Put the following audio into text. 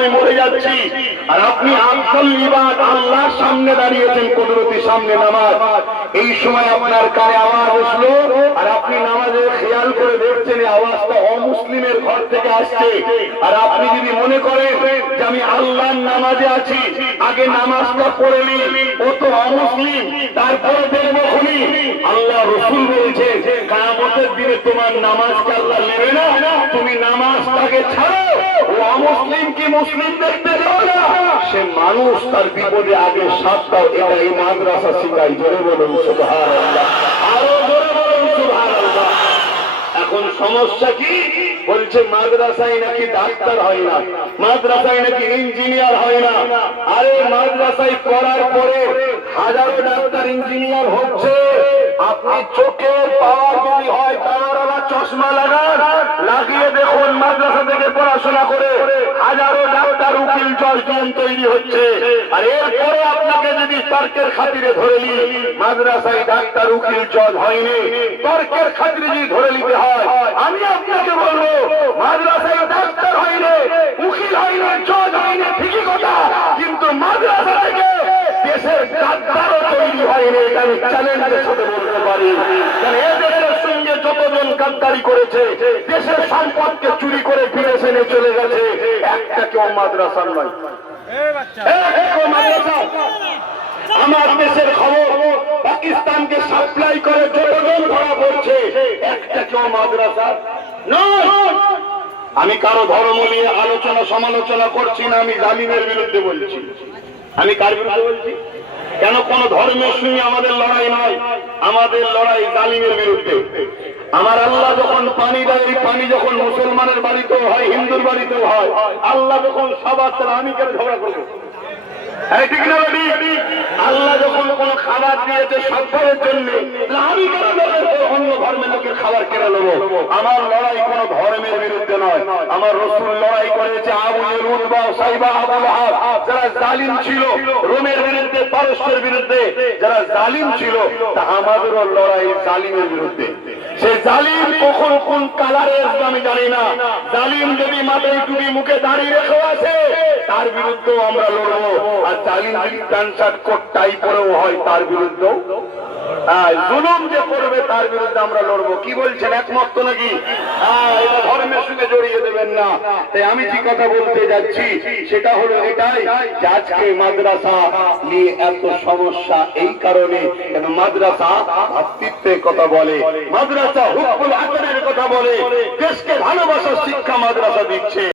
আমি মরে যাচ্ছি, আর আপনি আসল ইবাদ আল্লাহর সামনে দাঁড়িয়েছেন, কুদরতি সামনে নামাজ। এই সময় আপনার কানে আওয়াজ আসলো, আর আপনি নামাজে খেয়াল করে দেখছেন এই আওয়াজটা অমুসলিমের ঘর থেকে আসছে। আর আপনি যদি মনে করেন যে আমি আল্লাহর নামাজে আছি, আগে নামাজটা পড়ে নি, ও তো অমুসলিম, তারপরে দেখবো খুনি। আল্লাহ রসুল বলছে কিয়ামতের দিনে তোমার নামাজকে আল্লাহ নেবে না, তুমি নামাজটাকে ছাড়ো। ও অমুসলিম কি মুসলিম দেখতে দাও না, সে মানুষ, তার বিপদে আগে সাথ দাও। এটা এই মাদ্রাসা শিখাই। জোরে বলুন সুবহানাল্লাহ, আরো জোরে বলুন সুবহানাল্লাহ। এখন সমস্যা কি? বলছে মাদ্রাসায় নাকি ডাক্তার হয় না, মাদ্রাসায় নাকি ইঞ্জিনিয়ার হয় না। আরে মাদ্রাসায় পড়ার পরে হাজারো ডাক্তার ইঞ্জিনিয়ার হচ্ছে। আপনি চোখের পাওয়ার যদি হয় তারা চশমা লাগান, লাগিয়ে দেখুন মাদ্রাসা থেকে পড়াশোনা করে হাজারো ডাক্তার উকিল জজ তৈরি হচ্ছে। আর এরপরে আপনাকে যদি তর্কের খাতিরে ধরে নি, মাদ্রাসায় ডাক্তার উকিল জজ হয়নি, তর্কের খাতিরে যদি ধরে নিতে হয়, আমি আপনাকে বলবো মাদ্রাসায় ডাক্তার হয়নি, উকিল হয়নি, জজ হয়নি, ঠিকই কথা, কিন্তু মাদ্রাসা থেকে দেশের গাদ্দারও তৈরি হয়নি। এটা আমি চ্যালেঞ্জের সাথে বলতে পারি। এদেশের সঙ্গে যতজন গাদ্দারি করেছে, দেশের সম্পদকে চুরি করে বিদেশে নিয়ে চলে গেছে, একটা কেউ মাদ্রাসার নয়। আমার দেশের খবর পাকিস্তানকে সাপ্লাই করে যতজন ধরা পড়ছে, একটা কেউ মাদ্রাসার নয়। আমি কারো ধর্ম নিয়ে আলোচনা সমালোচনা করছি না, আমি জালিমের বিরুদ্ধে বলছি। আমি কার বিরুদ্ধে বলছি? কেন? কোন ধর্মের সঙ্গে আমাদের লড়াই নয়, আমাদের লড়াই জালিমের বিরুদ্ধে। আমার আল্লাহ যখন পানি দেয়, এই পানি যখন মুসলমানের বাড়িতেও হয়, হিন্দুর বাড়িতেও হয়, আল্লাহ যখন সবার, আমি কেন ঝগড়া করবো? ঠিক না? আল্লাহ যখন কোন খাবার দিয়েছে সবার জন্য, আমি কেন অন্য ধর্মের লোকের খাবার কেড়ে নেবো? আমার লড়াই কোন ধর্মের বিরুদ্ধে নয়। আমার রাসূল লড়াই করেছে আবু জেহেল বা সাইবা আবু লাহাব, যারা জালিম ছিল, রোমের বিরুদ্ধে, পারস্যের বিরুদ্ধে যারা জালিম ছিল। তা আমাদেরও লড়াই জালিমের বিরুদ্ধে। সে জালিম কখন কোন কালারে আসবে আমি জানি না। জালিম যদি মাথায় টুপি মুখে দাঁড়িয়ে রেখে আছে, তার বিরুদ্ধেও আমরা লড়বো। আর জালিম যদি প্যান্ট শার্ট কোট টাই পরেও হয়, তার বিরুদ্ধেও, জুলুম যে করবে তার বিরুদ্ধে আমরা লড়বো। কি বলছেন? একমত তো নাকি? এটা ধর্মের সঙ্গে জড়িয়ে দেবেন না। তাই আমি যে কথা বলতে যাচ্ছি সেটা হলো এটাই, যে আজকে মাদ্রাসা নিয়ে এত সমস্যা এই কারণে, কেন মাদ্রাসা ভাতৃত্বের কথা বলে, মাদ্রাসা হুকুল আকিদার কথা বলে, দেশকে ভালোবাসার শিক্ষা মাদ্রাসা দিচ্ছে।